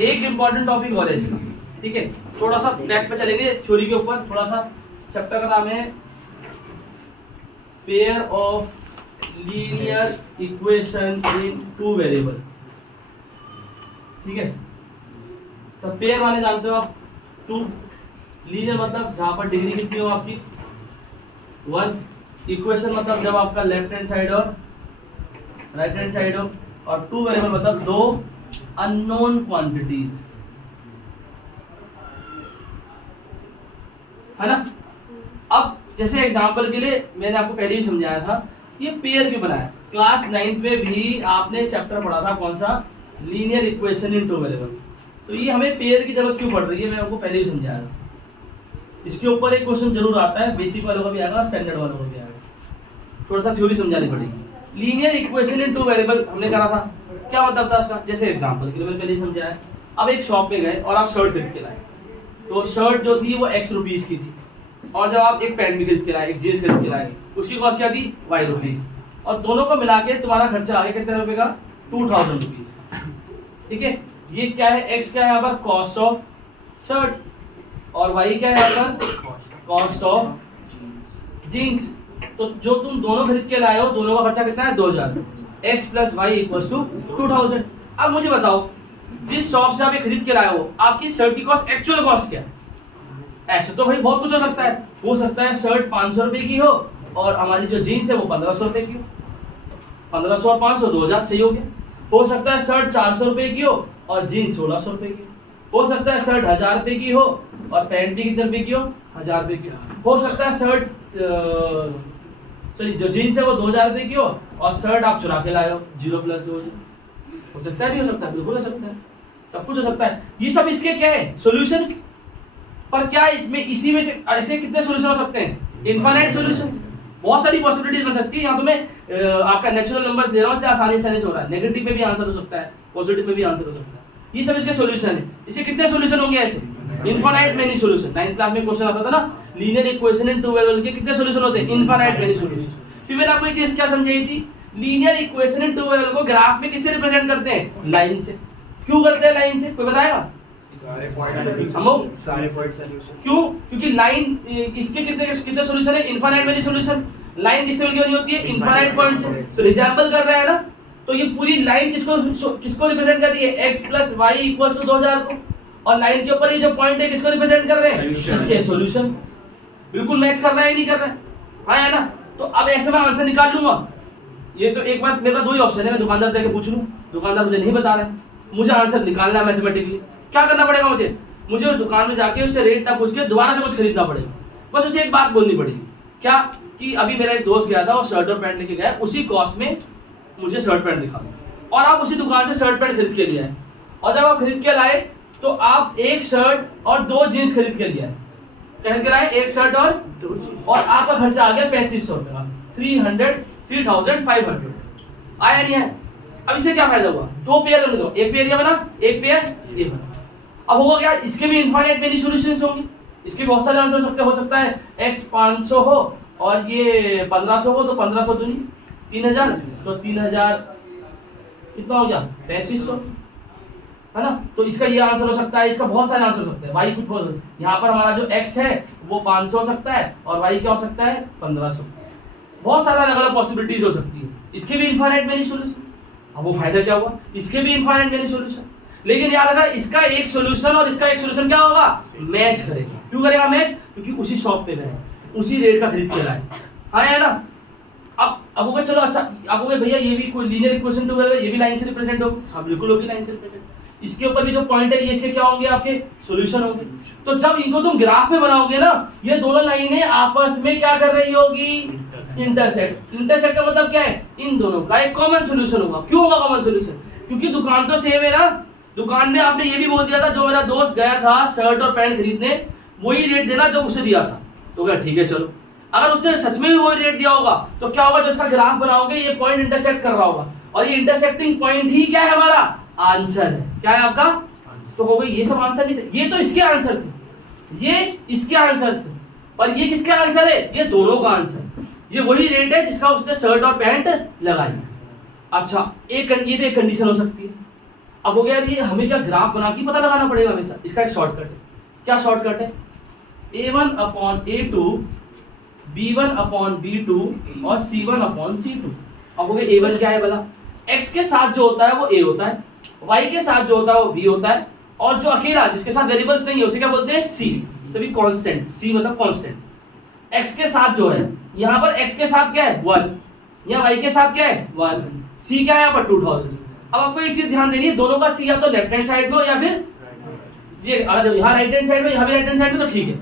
एक important topic और है इसका, ठीक है, थोड़ा सा बैक पे चलेंगे थ्योरी के ऊपर, थोड़ा सा चैप्टर का नाम है pair of linear equation in two variable, ठीक है। तो पेयर माने जानते हो आप, टू, लीनियर मतलब जहां पर डिग्री कितनी हो आपकी 1, इक्वेशन मतलब जब आपका लेफ्ट हैंड साइड और राइट हैंड साइड हो, और टू वेरिएबल मतलब दो अननोन क्वांटिटीज, है ना। अब जैसे एग्जांपल के लिए मैंने आपको पहले ही समझाया था, ये पेयर क्यों बनाया। क्लास 9th में भी आपने चैप्टर पढ़ा था कौन सा, linear equation in two variable. तो ये हमें पेयर की जरूरत क्यों पड़ रही है, मैं आपको पहले ही समझाया था। इसके ऊपर एक क्वेश्चन जरूर आता है, बेसिक वालों का भी आएगा, स्टैंडर्ड वालों का भी आएगा, थोड़ा सा थ्योरी समझानी पड़ेगी। Linear equation in two variable हमने करा था, क्या मतलब था इसका। जैसे एग्जांपल के लिए मैंने पहले ही समझाया, अब एक शॉप में गए और आप शर्ट खरीद के लाए, तो शर्ट जो थी वो X रुपीज की थी, और जब आप एक पैंट भी खरीद के लाए, एक जींस खरीद के लाए, उसकी कॉस्ट क्या थी Y रुपीज, और दोनों को मिला के तुम्हारा खर्चा आ गया कितने रुपए का, 2000 रुपीज, ठीक है। ये क्या है, X क्या है यहाँ पर, कॉस्ट ऑफ शर्ट, और Y क्या है यहाँ पर, कॉस्ट ऑफ जीन्स। तो जो तुम दोनों खरीद के लाए हो, दोनों का खर्चा कितना है 2000, X plus Y equals to 2000। अब मुझे बताओ, जिस शॉप से आप ये खरीद के लाए हो, आपकी शर्ट की कॉस्ट, एक्चुअल कॉस्ट क्या है। ऐसे तो भाई बहुत कुछ हो सकता है, हो सकता है शर्ट 500 रुपए की हो और हमारी जो जीन्स है वो 1500 रुपए की हो, 1500 और 500 2000, सही हो गया। हो सकता है शर्ट 400 रुपए की हो और जीन्स 1600 रुपए की हो सकता है शर्ट 1000 रुपए की हो और पैंट भी कितने रुपए की हो, 1000 रुपए की हो सकता है शर्ट जो जीन्स है वो 2000 रुपए की हो और शर्ट आप चुरा के लाए हो 0 प्लस 2, हो सकता है, नहीं हो सकता, बिल्कुल हो सकता है, सब कुछ हो सकता है। ये सब इसके क्या है, सॉल्यूशंस। पर क्या इसमें, इसी में से ऐसे कितने सॉल्यूशन हो सकते हैं, इनफाइनाइट सॉल्यूशंस, बहुत सारी पॉसिबिलिटीज बन सकती है। यहाँ तो मैं आपका नेचुरल नंबर्स दे रहा हूँ, इसलिए आसानी से हो रहा है, नेगेटिव में भी आंसर हो सकता है, पॉजिटिव में भी आंसर हो सकता है, ये सब इसके सॉल्यूशन है। इसके कितने सॉल्यूशन होंगे ऐसे, infinite many solution. 9th class में क्वेश्चन आता था ना, linear equation in two variable के कितने सॉल्यूशन होते हैं, इनफाइनाइट मेनी सॉल्यूशन। फिर मैंने आपको एक चीज क्या समझाई थी, linear equation in two variable को ग्राफ में किससे रिप्रेजेंट करते हैं, लाइन से। क्यों करते हैं लाइन से, कोई बताएगा, सारे पॉइंट सॉल्यूशन। क्यों, क्योंकि लाइन इसके कितने सॉल्यूशन है, इनफाइनाइट मेनी सॉल्यूशन। लाइन किससे मिलकर बनी होती है, इनफाइनाइट पॉइंट से, तो रिजेंबल कर रहा है ना। तो ये पूरी लाइन किसको रिप्रेजेंट कर रही है, x plus Y equal to 2000 को, और लाइन के ऊपर ये जो पॉइंट है किसको रिप्रेजेंट कर रहे हैं, इसके सॉल्यूशन। बिल्कुल मैच कर रहा है, नहीं कर रहा है, हाँ है ना। तो अब ऐसे मैं आंसर निकाल लूंगा। ये तो एक बार मेरे पास दो ही ऑप्शन है, मैं दुकानदार से जाके पूछ लूं, दुकानदार मुझे नहीं बता रहा है, मुझे आंसर निकालना है मैथमेटिकली। क्या करना पड़ेगा मुझे उस दुकान में जाके उससे रेट ना पूछ के दोबारा से कुछ खरीदना पड़ेगा। बस उसे एक बात बोलनी पड़ेगी, क्या कि अभी मेरा एक दोस्त गया था और शर्ट और पैंट लेके गया, उसी कॉस्ट में मुझे शर्ट पैंट दिखा, और आप उसी दुकान से शर्ट पैंट खरीद के लिया है, और जब आप खरीद के लाए तो आप एक शर्ट और 2 जीन्स खरीद के लिया है, खरीद के लाए एक शर्ट और 2 जीन्स, और आपका खर्चा आ गया 3500 रुपए का, 3500 आया नहीं है। अब इससे क्या फायदा हुआ, 2 पेयर बने, दो, एक पेयर ये बना, एक पेयर ये बना। अब होगा क्या, इसके भी इनफाइनाइट मेनी सॉल्यूशंस होंगे, इसके बहुत सारे आंसर हो सकता है x 500 हो और ये 1500 हो, तो 1500 दूनी 3000, तो 3000 कितना हो गया 3500, है ना। तो इसका ये आंसर हो सकता है, इसका बहुत सारे आंसर हो सकते हैं। y कुछ यहाँ पर हमारा जो x है वो 500 हो सकता है और y क्या हो सकता है 1500, बहुत सारा अलग अलग पॉसिबिलिटीज हो सकती है। इसके भी इनफाइनाइट मेनी सॉल्यूशन। अब वो फायदा क्या हुआ, इसके भी इनफाइनाइट मेनी सॉल्यूशन, लेकिन याद रखना इसका एक सॉल्यूशन और इसका एक सॉल्यूशन क्या होगा, मैच करेगा। क्यों करेगा मैच, क्योंकि उसी शॉप पे गए, उसी रेट का खरीद के लाए, हाँ है ना। अब होगा चलो अच्छा, अब होगा भैया ये भी कोई लीनियर इक्वेशन टू वेरिएबल, ये भी लाइन से रिप्रेजेंट होगी, हाँ बिल्कुल होगी लाइन से रिप्रेजेंट। इसके ऊपर भी जो पॉइंट है ये इसके क्या होंगे, आपके सॉल्यूशन होंगे। तो जब इनको तुम ग्राफ में बनाओगे ना, ये दोनों लाइनें आपस में क्या कर रही होगी, इंटरसेक्ट। इंटरसेक्ट का मतलब क्या है, इन दोनों का एक कॉमन सॉल्यूशन होगा। क्यों होगा कॉमन सॉल्यूशन, क्योंकि दुकान तो सेम है ना। दुकान में आपने ये भी बोल दिया था, जो मेरा दोस्त गया था शर्ट और पैंट खरीदने, वही रेट देना जो उसे दिया था, तो क्या ठीक है चलो। अगर उसने सच में भी वही रेट दिया होगा तो क्या होगा, जो इसका ग्राफ बनाओगे ये पॉइंट इंटरसेक्ट कर रहा होगा, और ये इंटरसेक्टिंग पॉइंट ही क्या है, हमारा आंसर है। क्या है आपका, तो हो गई। ये सब आंसर नहीं थे, ये तो इसके आंसर थे, ये इसके आंसर थे, पर ये किसके आंसर है, ये दोनों का आंसर। ये वही रेट है जिसका उसने शर्ट और पैंट लगाई। अच्छा, ये तो एक कंडीशन हो सकती है। अब हो गया ये हमें क्या ग्राफ बना के पता लगाना पड़ेगा हमेशा। इसका एक शॉर्टकट है। क्या शॉर्टकट है? A1/A2 B1/B2 और C1/C2। अब हो गया A1 क्या है भला? x के साथ जो होता है वो a होता है, y के साथ जो होता है वो b होता है, और जो अकेला जिसके साथ वेरिएबल्स नहीं है उसे क्या बोलते हैं? c। तभी कांस्टेंट, c मतलब कांस्टेंट। x के साथ जो है, यहाँ पर x के साथ क्या है? 1, यहाँ y के साथ क्या है? 1, c क्या है यहाँ पर? 2000। अब आपको एक चीज ध्यान देनी है, दोनों का c या तो लेफ्ट हैंड साइड में हो या फिर ये अगर यहाँ राइट हैंड साइड में, यहाँ भी राइट हैंड साइड में, तो ठीक है।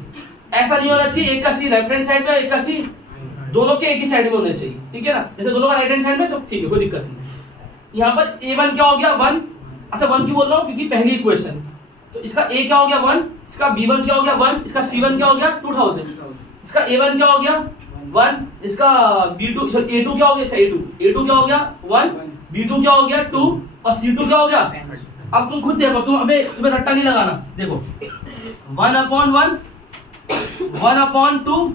ऐसा नहीं होना चाहिए एक का c लेफ्ट हैंड साइड में, एक का c दोनों के एक ही साइड में होने चाहिए, ठीक है ना? जैसे दोनों का राइट हैंड साइड में तो ठीक है, कोई दिक्कत नहीं। यहाँ पर a1 क्या हो गया? 1। अच्छा 1 क्यों बोल रहा हूँ? क्योंकि पहली इक्वेशन, तो इसका a क्या हो गया? 1, इसका b1 क्या हो गया? 1, इसका c1 क्या हो गया? 2000, इसका a1 क्या हो गया? 1, इसका b2 सॉरी a2 क्या हो गया? इसका a2 क्या हो गया? 1, b2 क्या हो गया? 2 और c2 क्या हो गया? अब तुम खुद देखो, तुम्हें रट्टा नहीं लगाना। देखो 1/1, 1/2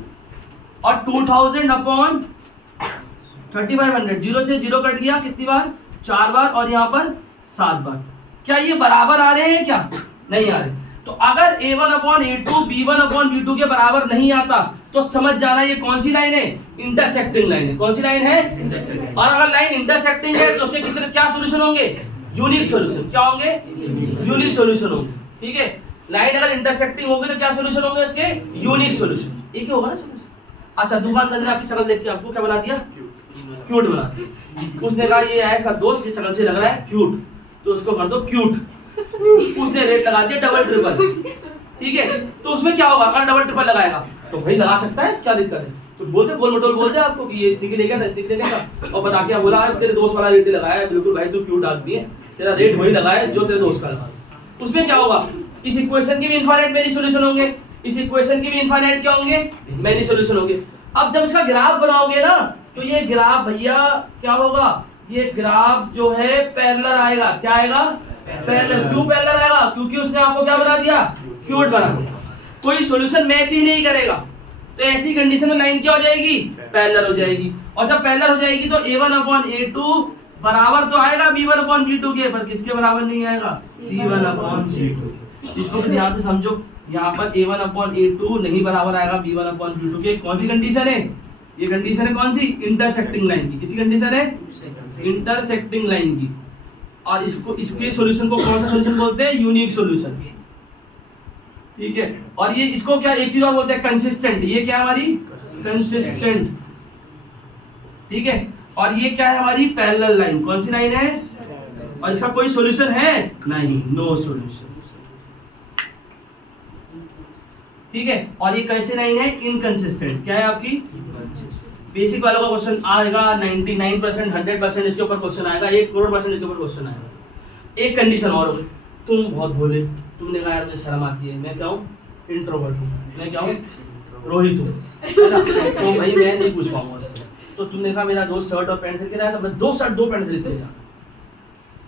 और 2000/3500। 0 से 0 कट गया कितनी बार? 4 बार, और यहाँ पर 7 बार। क्या ये बराबर आ रहे हैं? क्या नहीं आ रहे? तो अगर A1/A2 B1/B2 के बराबर नहीं आता तो समझ जाना ये कौन सी लाइन है? इंटरसेक्टिंग लाइन है। कौन सी लाइन है? और अगर लाइन इंटरसेक्टिंग है तो उसके कितने क्या सॉल्यूशन होंगे? Unique solution. क्या होंगे? यूनिक सॉल्यूशन होंगे, ठीक है। लाइन अगर इंटरसेक्टिंग होगी तो क्या सॉल्यूशन होंगे इसके? Unique solution. एक ही होगा ना सॉल्यूशन। अच्छा दुकानदार ने आपकी शक्ल देख के आपको क्या बना दिया? क्यूट बना दिया। उसने कहा ये है इसका दोस्त, ये शक्ल से लग रहा है क्यूट, तो उसको कर दो क्यूट। उसने रेट लगा दिया डबल ट्रिपल, ठीक है। तो उसमें क्या होगा? अगर डबल ट्रिपल लगाएगा तो भाई लगा सकता है, क्या दिक्कत है? कुछ बोलते गोल मटोल बोलते आपको कि ये ठीक ले गया था, ठीक ले गया था, और बता के बोला तेरे दोस्त वाला रेट लगाया है। बिल्कुल भाई तू क्यूट आदमी है, तेरा रेट वही लगाया जो तेरे दोस्त का लगा। उसमें क्या होगा? इस इक्वेशन के भी इनफाइनाइट मेनी सॉल्यूशन होंगे, इस इक्वेशन के भी इनफाइनाइट क्या होंगे? मेनी सॉल्यूशन होंगे। अब जब इसका ग्राफ बनाओगे ना तो ये ग्राफ भैया क्या होगा? ये ग्राफ जो है पैरेलल आएगा। क्या आएगा? पैरेलल। क्यों पैरेलल आएगा? क्योंकि उसने आपको क्या बना दिया? क्यूट बना दिया। कोई सॉल्यूशन मैच ही नहीं करेगा, तो ऐसी कंडीशन में लाइन क्या हो जाएगी? पैरेलल हो जाएगी। और जब पैरेलल हो जाएगी तो A1/A2 बराबर तो आएगा B1/B2 के, पर किसके बराबर नहीं आएगा? C1/C2। इसको भी ध्यान से समझो। यहाँ पर A1/A2 नहीं बराबर आएगा B1/B2 के। कौन सी कंडीशन है? ये कंडीशन है कौन सी? इंटरसेक्टिंग लाइन की। किसी कंडीशन है? इंटरसेक्टिंग लाइन की। और इसको इसके सॉल्यूशन को कौन सा सॉल्यूशन बोलते हैं? यूनिक सॉल्यूशन, ठीक है। और ये इसको क्या एक चीज और बोलते हैं? कंसिस्टेंट। ये क्या है हमारी? कंसिस्टेंट, ठीक है। और ये क्या है हमारी? Parallel line. कौन सी लाइन है? और इसका कोई सॉल्यूशन है? नहीं, नो सॉल्यूशन, ठीक है। और ये कैसे लाइन है? इनकंसिस्टेंट। क्या है आपकी? बेसिक वालों का क्वेश्चन आएगा 99%, 100% इसके ऊपर क्वेश्चन आएगा, 1 करोड़% इसके ऊपर क्वेश्चन आएगा। एक कंडीशन और होगी, तुम बहुत बोले, तुमने कहा यार मुझे शर्म आती है, मैं क्या हूँ? इंट्रोवर्ट हूँ। मैं क्या हूँ? रोहित हूँ, है ना? तो भाई मैं नहीं पूछ पाऊंगा उससे। तो तुमने कहा मेरा 2 शर्ट और पैंट खरीद के लाया, तो मैं 2 शर्ट 2 पैंट खरीद के लाया,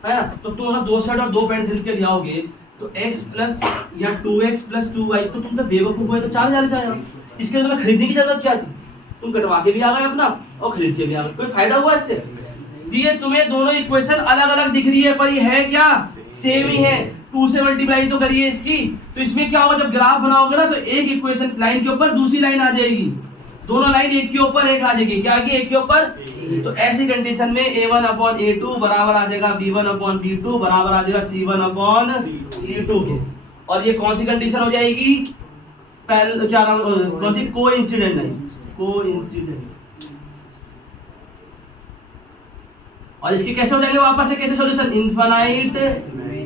है ना? तो तुम अगर 2 शर्ट और 2 पैंट खरीद के ले आओगे तो x प्लस या 2x प्लस 2y, तो तुम तो बेवकूफ हुए, तो 4000 का आएगा। इसके लिए तुम्हें खरीदने की जरूरत क्या थी? तुम कटवा के भी आ गए अपना और खरीद के भी आ गए। कोई फायदा हुआ इससे? दिए तुम्हें दोनों इक्वेशन अलग अलग दिख रही है, पर ये है क्या? सेम ही है। 2 से मल्टीप्लाई तो करिए इसकी, तो इसमें क्या होगा? जब ग्राफ बनाओगे ना तो एक इक्वेशन लाइन के ऊपर दूसरी लाइन आ जाएगी, दोनों लाइन एक के ऊपर एक आ जाएगी। क्या आगे? एक के ऊपर। तो ऐसी कंडीशन में A1/A2 बराबर आ जाएगा B1/B2 बराबर आ जाएगा C1/C2 के। और ये कौन सी कंडीशन हो जाएगी? पैरेलल, क्या नाम, कौन सी? Coincident line, coincident. और इसके कैसे हो जाएंगे वापस से? कैसे सॉल्यूशन? इनफाइनाइट।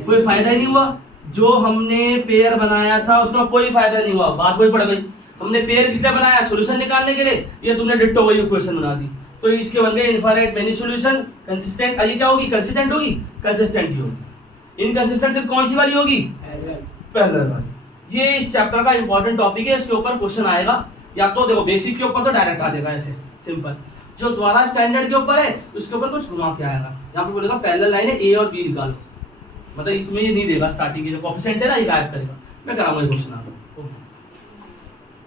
कोई फायदा ही नहीं हुआ। जो हमने पेयर बनाया था उसका कोई फायदा नहीं हुआ, बात वही पड़ गई। हमने पेयर किसलिए बनाया? सॉल्यूशन निकालने के लिए। ये तुमने डिट्टो वही इक्वेशन बना दी, तो इसके बन गए इनफाइनाइट मेनी सॉल्यूशन। कंसिस्टेंट, ये क्या होगी? कंसिस्टेंट होगी, कंसिस्टेंट ही होगी। इनकंसिस्टेंट सिर्फ कौन सी वाली होगी? पैरेलल वाली। ये इस चैप्टर का इंपॉर्टेंट टॉपिक है, इसके ऊपर क्वेश्चन आएगा। या तो देखो बेसिक के ऊपर तो डायरेक्ट आ जाएगा ऐसे सिंपल, जो द्वारा स्टैंडर्ड के ऊपर है उसके ऊपर कुछ घुमा के आएगा। यहाँ पे बोलेगा पैरेलल लाइन है, ए और बी निकालो, मतलब इसमें ये नहीं देगा स्टार्टिंग के जो कोएफिशिएंट है ना, ये गायब करेगा। मैं कराऊंगा ये क्वेश्चन आपको।